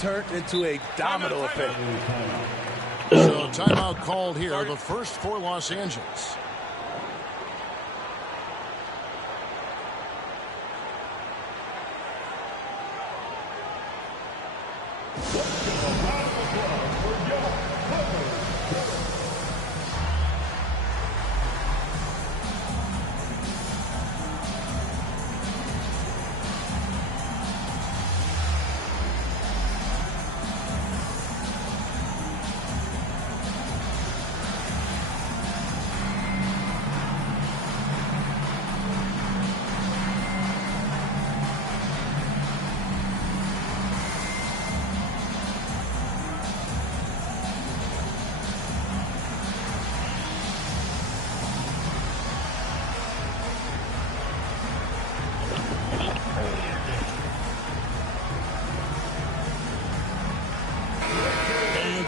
turned into a domino effect. So timeout called here, the first for Los Angeles.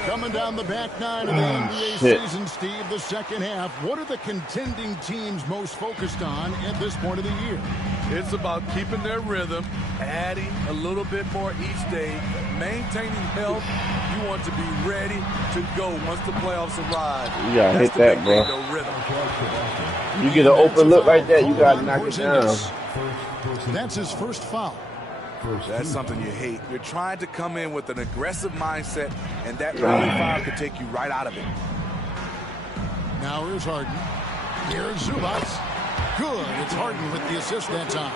Coming down the back nine of the NBA season, Steve, the second half. What are the contending teams most focused on at this point of the year? It's about keeping their rhythm, adding a little bit more each day, maintaining health. You want to be ready to go once the playoffs arrive. You gotta hit that, bro. You get an open look like that, you gotta knock it down. That's his first foul. That's something you hate. You're trying to come in with an aggressive mindset, and that early foul could take you right out of it. Now here's Harden. Here's Zubac. Good. It's Harden with the assist that time.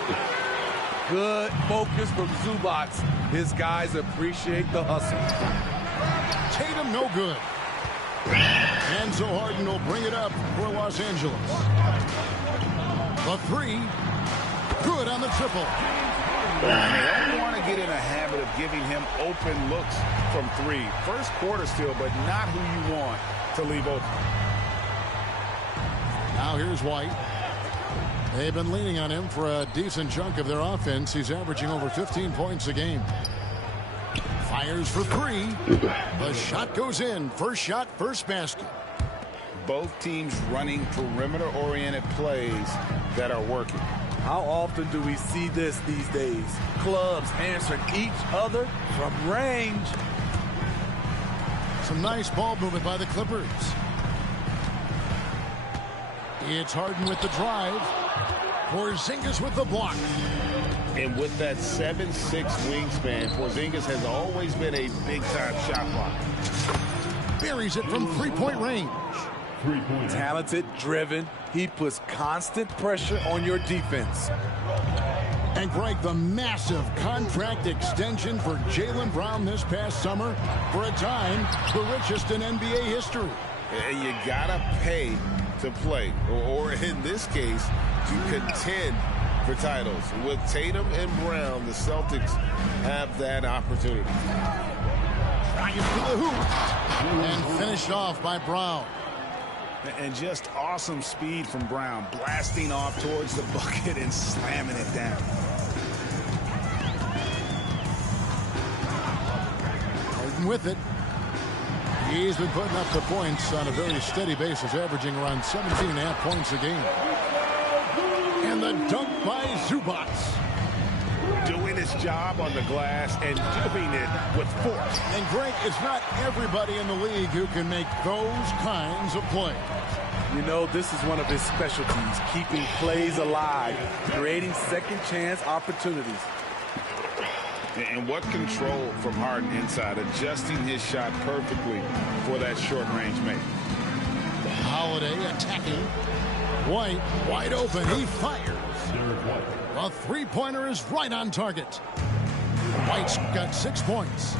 Good focus from Zubac. His guys appreciate the hustle. Tatum no good. And so Harden will bring it up for Los Angeles. The three. Good on the triple. They don't want to get in a habit of giving him open looks from three. First quarter still, but not who you want to leave open. Now here's White. They've been leaning on him for a decent chunk of their offense. He's averaging over 15 points a game. Fires for three. The shot goes in. First shot, first basket. Both teams running perimeter-oriented plays that are working. How often do we see this these days? Clubs answering each other from range. Some nice ball movement by the Clippers. It's Harden with the drive. Porzingis with the block. And with that 7'6" wingspan, Porzingis has always been a big-time shot blocker. Buries it from three-point range. Talented, driven. He puts constant pressure on your defense. And Greg, the massive contract extension for Jaylen Brown this past summer. For a time, the richest in NBA history. You gotta pay to play, or in this case, to contend for titles. With Tatum and Brown, the Celtics have that opportunity. Drive to the hoop. And finished off by Brown. And just awesome speed from Brown, blasting off towards the bucket and slamming it down. Harden with it. He's been putting up the points on a very steady basis, averaging around 17.5 points a game. And the dunk by Zubac. Doing his job on the glass and doing it with force. And Greg, it's not everybody in the league who can make those kinds of plays. You know, this is one of his specialties, keeping plays alive, creating second chance opportunities. And what control from Harden inside, adjusting his shot perfectly for that short range make. Holiday attacking. White wide open. He fires. A three-pointer is right on target. White's got 6 points.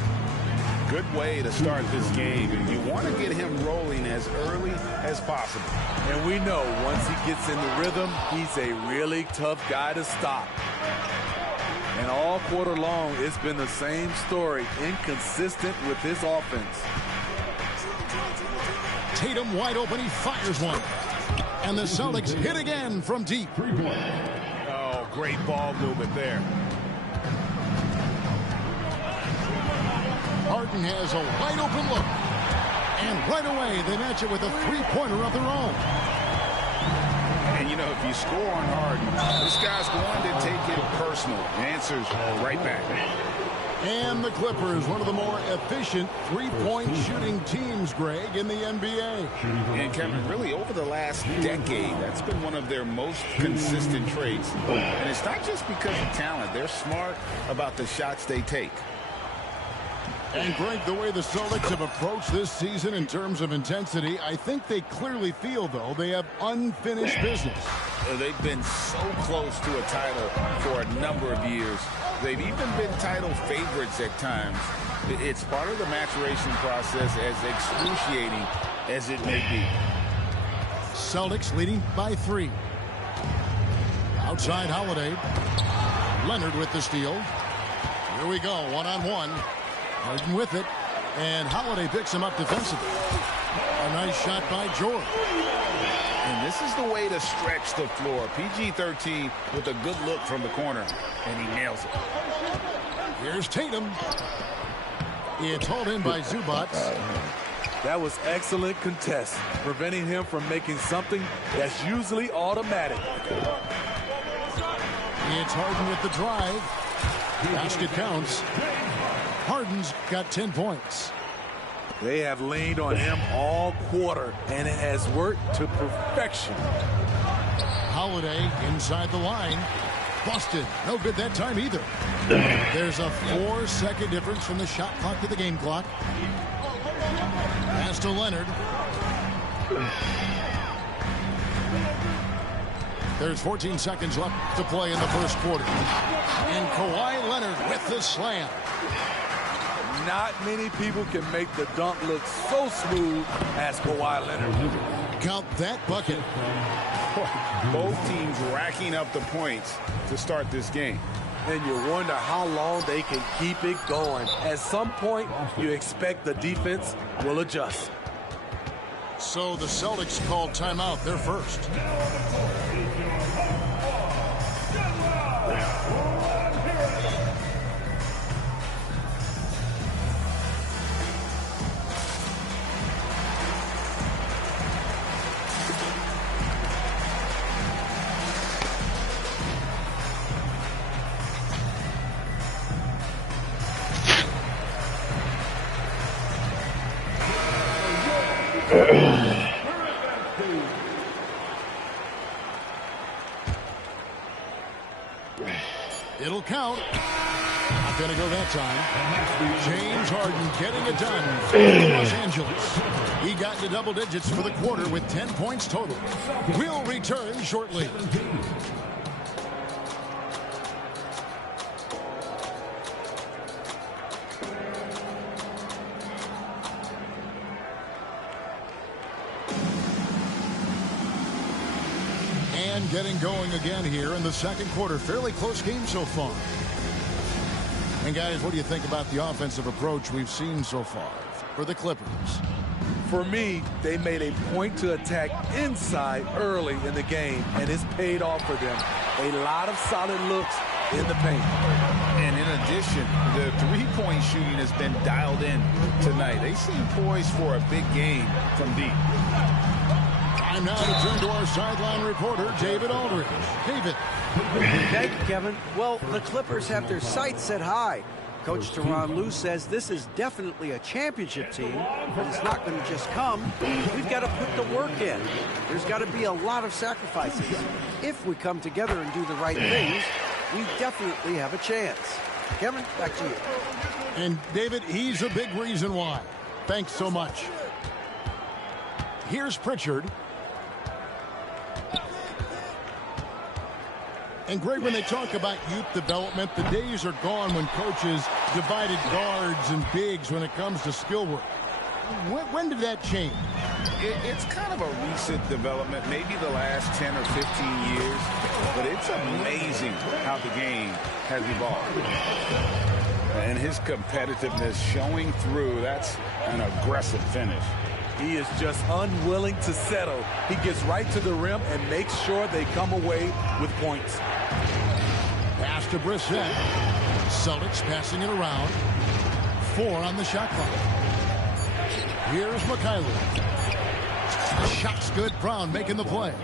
Good way to start this game, and you want to get him rolling as early as possible. And we know once he gets in the rhythm, he's a really tough guy to stop. And all quarter long, it's been the same story, inconsistent with his offense. Tatum wide open, he fires one. And the Celtics hit again from deep. Oh, great ball movement there. Harden has a wide open look. And right away, they match it with a three-pointer of their own. And, you know, if you score on Harden, this guy's going to take it personal. Answers right back. And the Clippers, one of the more efficient three-point shooting teams, Greg, in the NBA. And Kevin, really over the last decade, that's been one of their most consistent traits. And it's not just because of talent. They're smart about the shots they take. And Greg, the way the Celtics have approached this season in terms of intensity, I think they clearly feel, though, they have unfinished business. They've been so close to a title for a number of years. They've even been title favorites at times. It's part of the maturation process, as excruciating as it may be. Celtics leading by 3. Outside Holiday. Leonard with the steal. Here we go, one-on-one. Harden with it, and Holiday picks him up defensively. A nice shot by George. And this is the way to stretch the floor. PG-13 with a good look from the corner, and he nails it. Here's Tatum. It's hauled in by Zubac. That was excellent contest, preventing him from making something that's usually automatic. It's Harden with the drive. Basket counts. Harden's got 10 points. They have leaned on him all quarter, and it has worked to perfection. Holiday inside the line. Busted. No good that time either. There's a 4-second difference from the shot clock to the game clock. Pass to Leonard. There's 14 seconds left to play in the first quarter. And Kawhi Leonard with the slam. Not many people can make the dunk look so smooth as Kawhi Leonard. Count that bucket. Both teams racking up the points to start this game. And you wonder how long they can keep it going. At some point, you expect the defense will adjust. So the Celtics called timeout, their first. It'll count. Not going to go that time. James Harden getting it done for Los Angeles. He got into double digits for the quarter with 10 points total. We'll return shortly. And getting going again here in the second quarter. Fairly close game so far. And guys, what do you think about the offensive approach we've seen so far for the Clippers? For me, they made a point to attack inside early in the game, and it's paid off for them. A lot of solid looks in the paint. And in addition, the three-point shooting has been dialed in tonight. They seem poised for a big game from deep. Time now to turn to our sideline reporter, David Aldridge. David. Thank you, Kevin. Well, the Clippers have their sights set high. Coach Tyronn Lue says this is definitely a championship team, but it's not going to just come. We've got to put the work in. There's got to be a lot of sacrifices. If we come together and do the right things, we definitely have a chance. Kevin, back to you. And David, he's a big reason why. Thanks so much. Here's Pritchard. And Greg, when they talk about youth development, the days are gone when coaches divided guards and bigs when it comes to skill work. When did that change? It's kind of a recent development, maybe the last 10 or 15 years, but it's amazing how the game has evolved. And his competitiveness showing through. That's an aggressive finish. He is just unwilling to settle. He gets right to the rim and makes sure they come away with points. Pass to Brissett. Celtics passing it around. 4 on the shot clock. Here's McKinley. Shot's good. Brown making the play.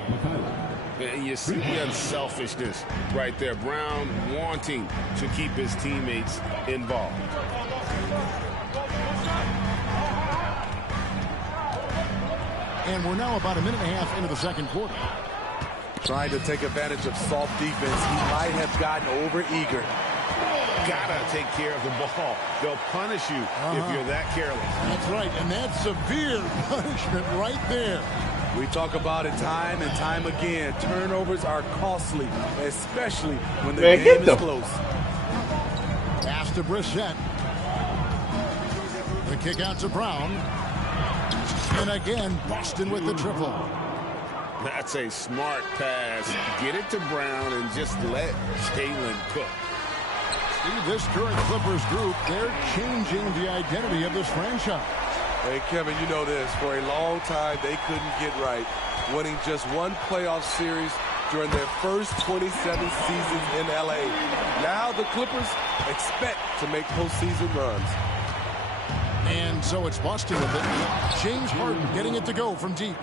And you see the unselfishness right there. Brown wanting to keep his teammates involved. And we're now about a minute and a half into the second quarter. Trying to take advantage of soft defense. He might have gotten over-eager. Gotta take care of the ball. They'll punish you if you're that careless. That's right, and that's severe punishment right there. We talk about it time and time again. Turnovers are costly, especially when the game is close. Pass to Brissett. The kick out to Brown. And again, Boston with the triple. That's a smart pass. Get it to Brown and just let Jalen cook. Steve, this current Clippers group, they're changing the identity of this franchise. Hey, Kevin, you know this. For a long time, they couldn't get right, winning just one playoff series during their first 27 seasons in L.A. Now the Clippers expect to make postseason runs. And so it's Boston with it. James Harden getting it to go from deep.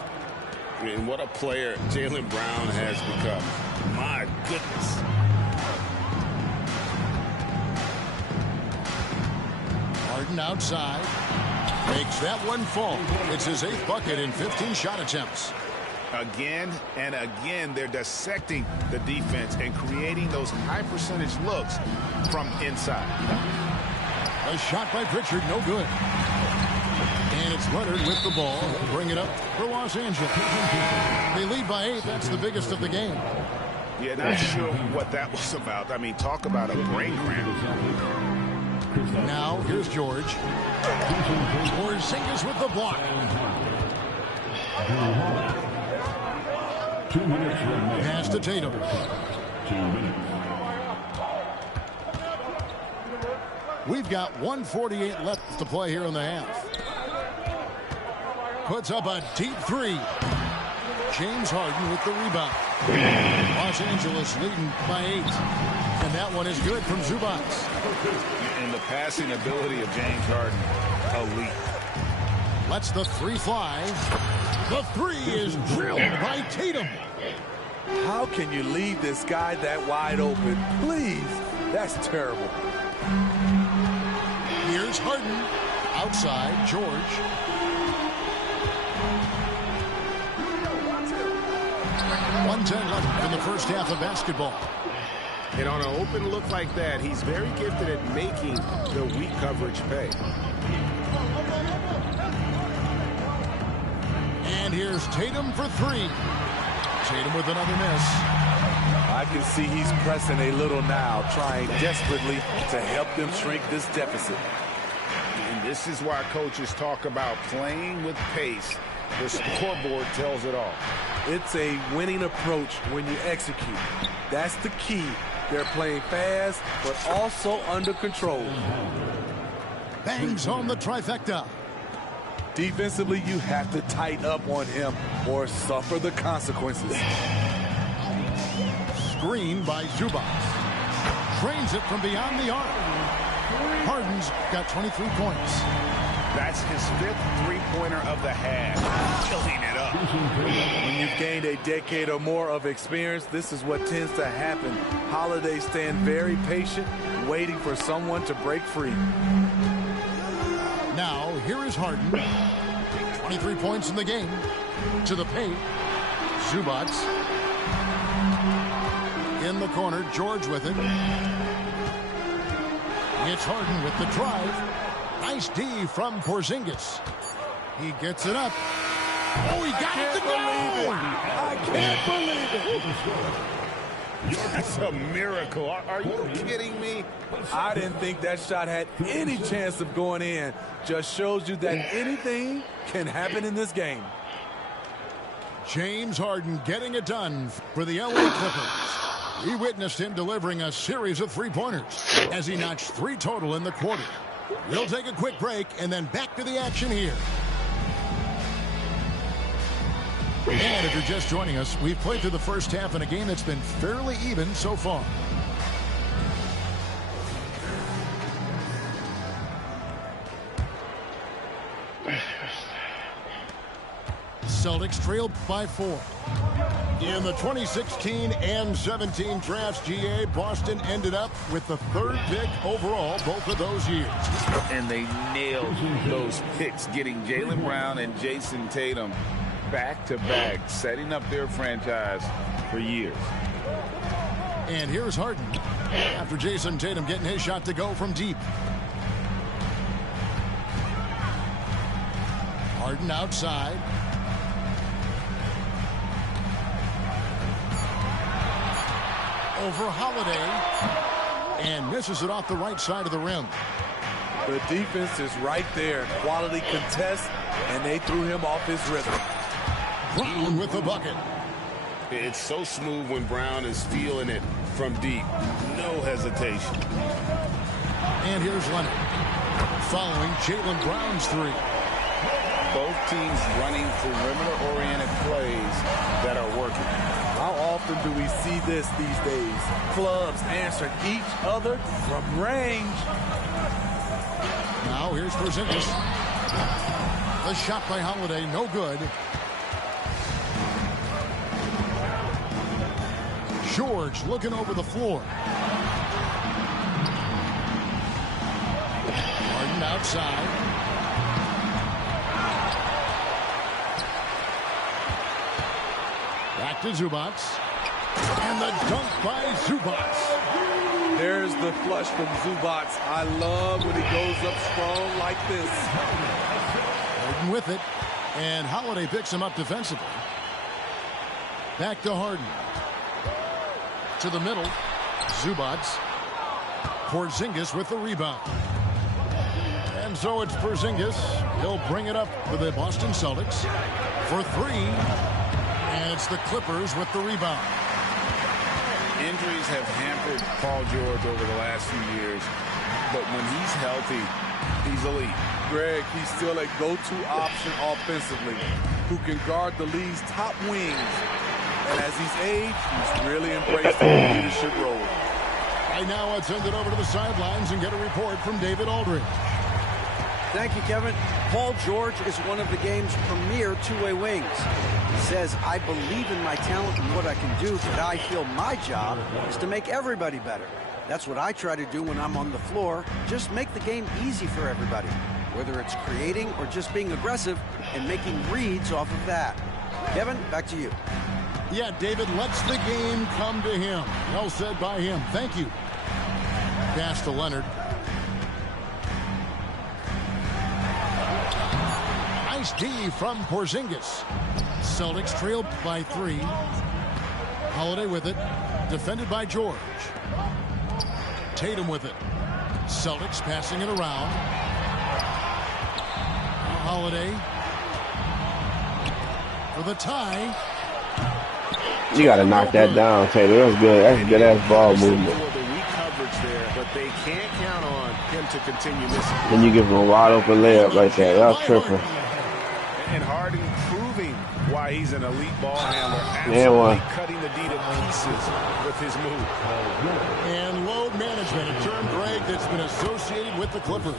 And what a player Jalen Brown has become. My goodness. Harden outside. Makes that one fall. It's his 8th bucket in 15 shot attempts. Again and again, they're dissecting the defense and creating those high percentage looks from inside. A shot by Pritchard, no good. And it's Leonard with the ball. He'll bring it up for Los Angeles. They lead by 8. That's the biggest of the game. Yeah, not sure what that was about. I mean, talk about a brain cramp. Now, here's George. Porzingis with the block. 2 minutes remaining. Pass to Tatum. 2 minutes. We've got 1:48 left to play here in the half. Puts up a deep three. James Harden with the rebound. Los Angeles leading by 8. And that one is good from Zubac. And the passing ability of James Harden, elite. Lets the 3 fly. The 3 is drilled by Tatum. How can you leave this guy that wide open? Please, that's terrible. Here's Harden. Outside, George. .110 left in the first half of basketball. And on an open look like that, he's very gifted at making the weak coverage pay. And here's Tatum for 3. Tatum with another miss. I can see he's pressing a little now, trying desperately to help them shrink this deficit. And this is why coaches talk about playing with pace. The scoreboard tells it all. It's a winning approach when you execute. That's the key. They're playing fast, but also under control. Bangs on the trifecta. Defensively, you have to tighten up on him or suffer the consequences. Screen by Zubac. Trains it from beyond the arc. Harden's got 23 points. That's his 5th three-pointer of the half. Filling it up. When you've gained a decade or more of experience, this is what tends to happen. Holiday stand very patient, waiting for someone to break free. Now, here is Harden. 23 points in the game. To the paint. Zubac. In the corner, George with it. It's Harden with the drive. Nice D from Porzingis. He gets it up. Oh, he got it to go! I can't believe it. That's a miracle. Are you kidding me? I didn't think that shot had any chance of going in. Just shows you that anything can happen in this game. James Harden getting it done for the LA Clippers. We witnessed him delivering a series of three-pointers as he notched 3 total in the quarter. We'll take a quick break and then back to the action here. And if you're just joining us, we've played through the first half in a game that's been fairly even so far. Celtics trail by 4. In the 2016 and 17 drafts, GA, Boston ended up with the 3rd pick overall both of those years. And they nailed those picks, getting Jaylen Brown and Jason Tatum back-to-back, setting up their franchise for years. And here's Harden after Jason Tatum getting his shot to go from deep. Harden outside. Over Holiday. And misses it off the right side of the rim. The defense is right there. Quality contest, and they threw him off his rhythm. Brown with the bucket. It's so smooth when Brown is feeling it from deep. No hesitation. And here's Leonard. Following Jaylen Brown's 3. Both teams running perimeter-oriented plays that are working. How often do we see this these days? Clubs answering each other from range. Now here's Porzingis. The shot by Holiday, no good. George looking over the floor. Harden outside. Back to Zubac. And the dunk by Zubac. There's the flush from Zubac. I love when he goes up strong like this. Harden with it. And Holiday picks him up defensively. Back to Harden. To the middle. Zubac. Porzingis with the rebound. And so it's Porzingis. He'll bring it up for the Boston Celtics for 3. And it's the Clippers with the rebound. Injuries have hampered Paul George over the last few years, but when he's healthy, he's elite. Greg, he's still a go-to option offensively who can guard the league's top wings. And as he's aged, he's really embraced the leadership role. Right now, let's send it over to the sidelines and get a report from David Aldridge. Thank you, Kevin. Paul George is one of the game's premier two-way wings. He says, I believe in my talent and what I can do, but I feel my job is to make everybody better. That's what I try to do when I'm on the floor. Just make the game easy for everybody, whether it's creating or just being aggressive and making reads off of that. Kevin, back to you. Yeah, David lets the game come to him. Well said by him. Thank you. Pass to Leonard. Nice D from Porzingis. Celtics trailed by 3. Holiday with it. Defended by George. Tatum with it. Celtics passing it around. Holiday for the tie. You got to knock that down, Taylor. That's good. That's good-ass ball movement. The weak coverage there, but they can't count on him to continue missing. Then you give him a wide open layup right there. That's tripping. And Harden proving why he's an elite ball handler. Yeah, Absolutely cutting the D to pieces with his move. And load management, a term, Greg, that's been associated with the Clippers.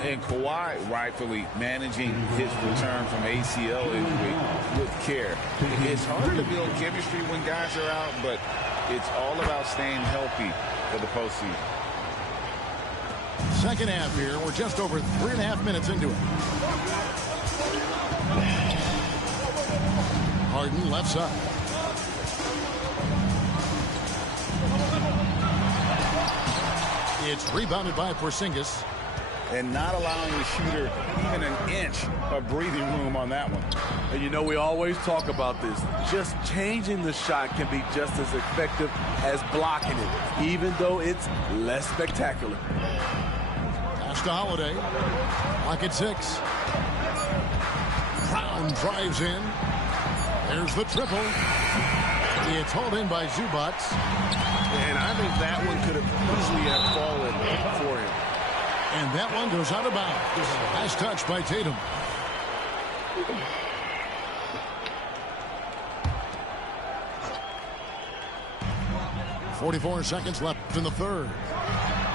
And Kawhi rightfully managing his return from ACL injury with care. It's hard to build chemistry when guys are out, but it's all about staying healthy for the postseason. Second half here. We're just over 3.5 minutes into it. Harden left side. It's rebounded by Porzingis. And not allowing the shooter even an inch of breathing room on that one. And you know, we always talk about this. Just changing the shot can be just as effective as blocking it, even though it's less spectacular. Pass to Holiday. Lock at 6. Brown drives in. There's the triple. It's hauled in by Zubac. And I think that one could have easily have fallen for him. And that one goes out of bounds. Last touch by Tatum. .44 seconds left in the third.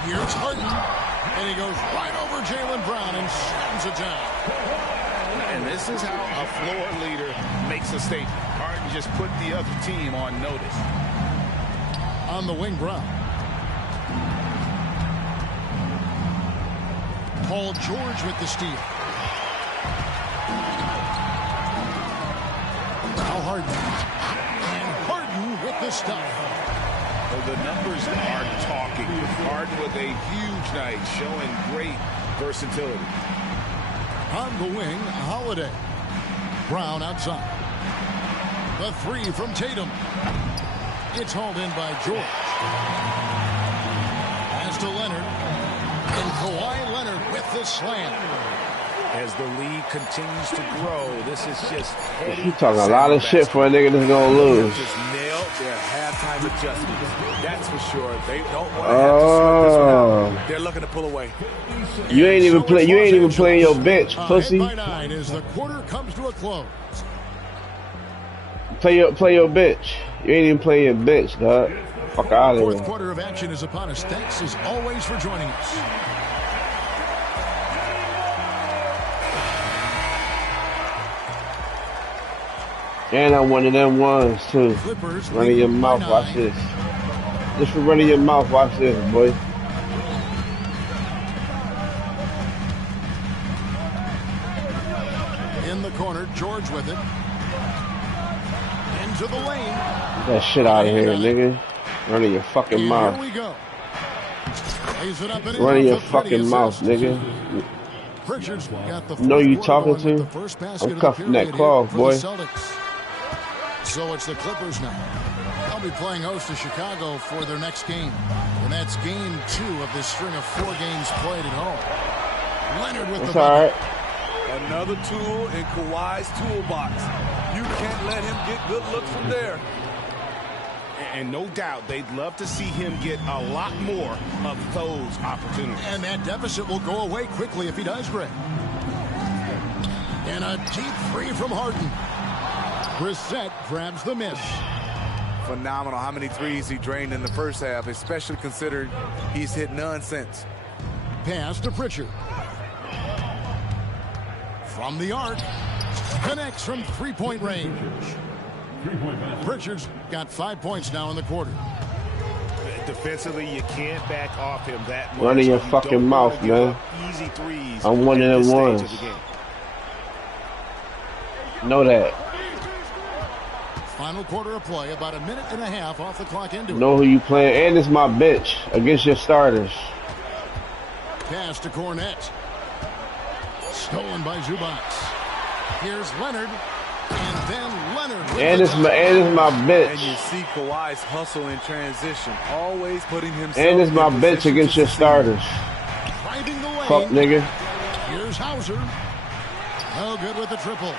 Here's Harden. And he goes right over Jaylen Brown and slams it down. And this is how a floor leader makes a statement. Harden just put the other team on notice. On the wing, Brown. Paul George with the steal. Now Harden. And Harden with the stop. Well, the numbers are talking. Harden with a huge night, showing great versatility. On the wing, Holiday. Brown outside. The three from Tatum. It's hauled in by George. Pass to Leonard. And Kawhi Leonard with the slam. As the league continues to grow, this is just You talking a lot of shit for a nigga that's gonna lose. Just nailed their halftime adjustments. That's for sure. They don't want to have to sweat this one out. They're looking to pull away. You ain't even playing your bench, pussy. 8-9 as the quarter comes to a close. Play your bench. You ain't even playing your bench, dog. Fuck out of Fourth here. quarter of action is upon us. Thanks as always for joining us. And I'm one of them ones too. Clippers Running your leading by mouth, watch 9. this. Just for running your mouth, watch this, boy. In the corner, George with it. Into the lane. Get that shit out of here, nigga. Running your fucking And mouth. here we go. Lays it up and in Running your for pretty fucking mouth, assist. nigga. Pritchard's got the Know you fourth talking quarter going to? with the first basket I'm of the cuffing that period claw, here for boy. the Celtics. So it's the Clippers now. They'll be playing host to Chicago for their next game. And that's game 2 of this string of 4 games played at home. Leonard with That's the alright. Another tool in Kawhi's toolbox. You can't let him get good looks from there. And no doubt they'd love to see him get a lot more of those opportunities. And that deficit will go away quickly if he does, Greg. And a deep three from Harden. Brissett grabs the miss. Phenomenal how many threes he drained in the first half, especially considering he's hit none since. Pass to Pritchard. From the arc. Connects from three-point range. Pritchard's got 5 points now in the quarter. Defensively, you can't back off him that much. Running your You fucking don't wanna mouth, give man. up easy threes. I'm one at of them this stage ones. of the game. Know that. Final quarter of play, about a minute and a half off the clock into it. Know who you playing. And it's my bench against your starters. Pass to Cornette. Stolen by Zubac. Here's Leonard. And then Leonard. with And the it's my And bench. you see Kawhi's hustle in transition, always putting himself And it's my in bench position against to your succeed. starters. driving the lane. Fuck, nigga. Here's Hauser. No good with the triple.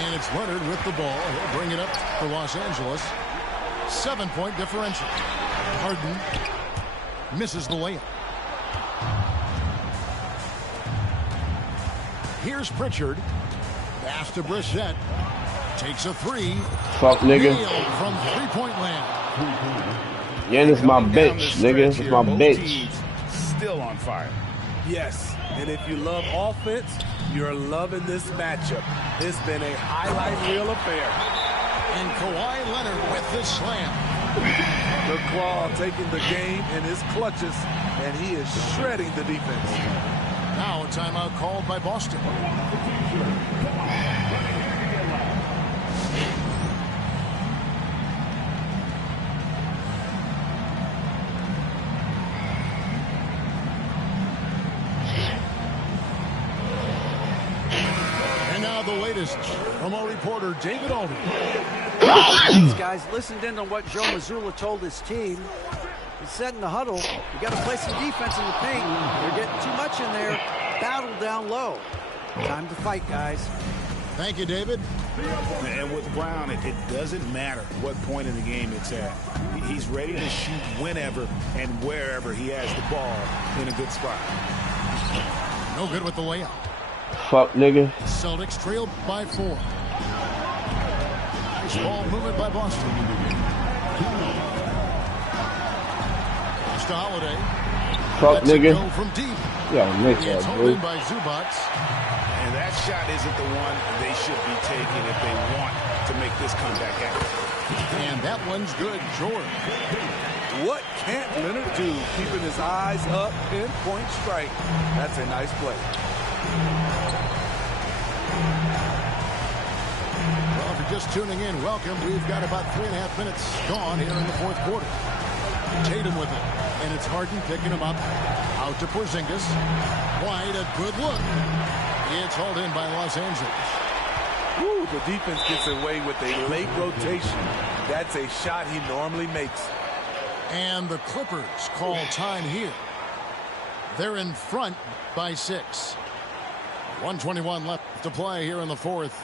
And it's Leonard with the ball. He'll bring it up for Los Angeles. 7-point differential. Harden misses the layup. Here's Pritchard. Pass to Brissett. Takes a three. Fuck, nigga. Nailed from three-point land. And it's my Down bench, the stretch nigga. It's here, my both bench. teams still on fire. Yes, and if you love offense, you're loving this matchup. It's been a highlight reel affair. And Kawhi Leonard with the slam. The Claw taking the game in his clutches, and he is shredding the defense. Now a timeout called by Boston. And now the latest from our reporter, David Alden. These guys listened in on what Joe Mazzulla told his team. He said in the huddle, you got to play some defense in the paint. You're getting too much in there. Battle down low. Time to fight, guys. Thank you, David. And with Brown, it doesn't matter what point in the game it's at. He's ready to shoot whenever and wherever he has the ball in a good spot. No good with the layup. Fuck, nigga. Celtics trailed by 4. Nice ball movement by Boston. Pass to Holiday. Fuck, nigga. Go from deep. Yeah, make It's that, held in dude. by Zubats. And that shot isn't the one they should be taking if they want to make this comeback happen. And that one's good, George. What can't Leonard do keeping his eyes up, pinpoint strike? That's a nice play. Well, if you're just tuning in, welcome. We've got about 3.5 minutes gone here in the fourth quarter. Tatum with it, and it's Harden picking him up. Out to Porzingis. Wide, a good look. It's hauled in by Los Angeles. Woo, the defense gets away with a late rotation. That's a shot he normally makes. And the Clippers call time here. They're in front by 6. 1:21 left to play here in the fourth.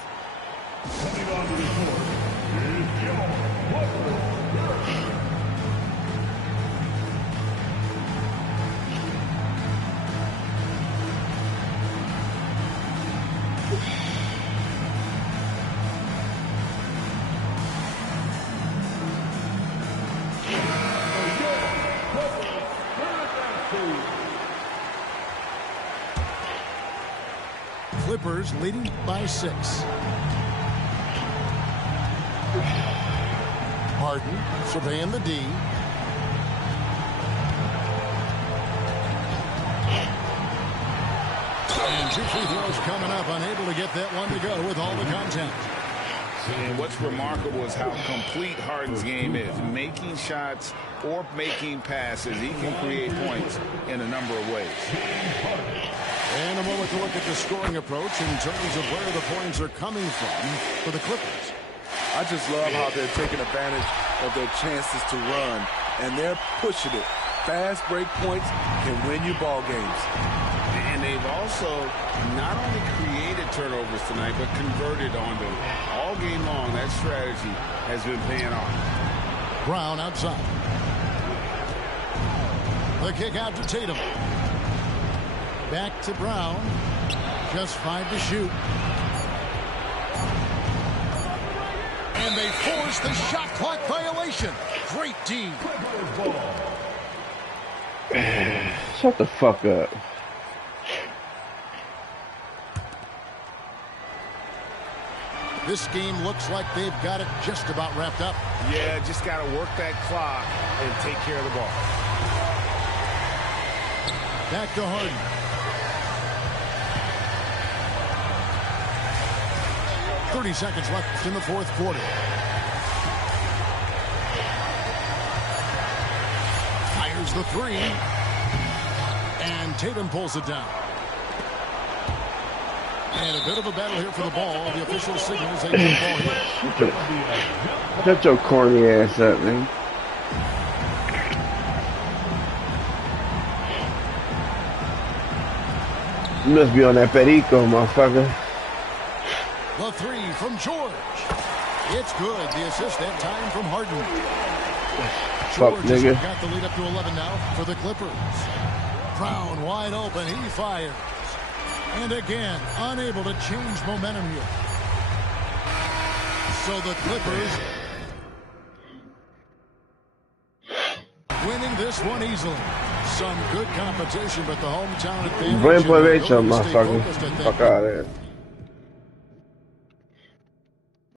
Clippers leading by 6. Harden surveying the D. And 2 free throws coming up. Unable to get that one to go with all the contact. And what's remarkable is how complete Harden's game is. Making shots or making passes, he can create points in a number of ways. And a moment to look at the scoring approach in terms of where the points are coming from for the Clippers. I just love how they're taking advantage of their chances to run, and they're pushing it. Fast break points can win you ball games. And they've also not only created turnovers tonight, but converted on them. All game long, that strategy has been paying off. Brown outside. The kick out to Tatum. Back to Brown. Just 5 to shoot. And they force the shot clock violation. Great D. Shut the fuck up. This game looks like they've got it just about wrapped up. Yeah, just got to work that clock and take care of the ball. Back to Harden. .30 seconds left in the fourth quarter. Fires the 3. And Tatum pulls it down. And a bit of a battle here for the ball. The official signals they get the ball here. Shut your corny ass up, man. You must be on that Perico, motherfucker. The 3 from George. It's good. The assist that time from Harden. Fuck, George nigga. has got the lead up to 11 now for the Clippers. Brown wide open. He fires. And again, unable to change momentum here. So the Clippers winning this one easily. Some good competition, but the hometown advantage. Buen provecho, motherfucker. Fuck out of there.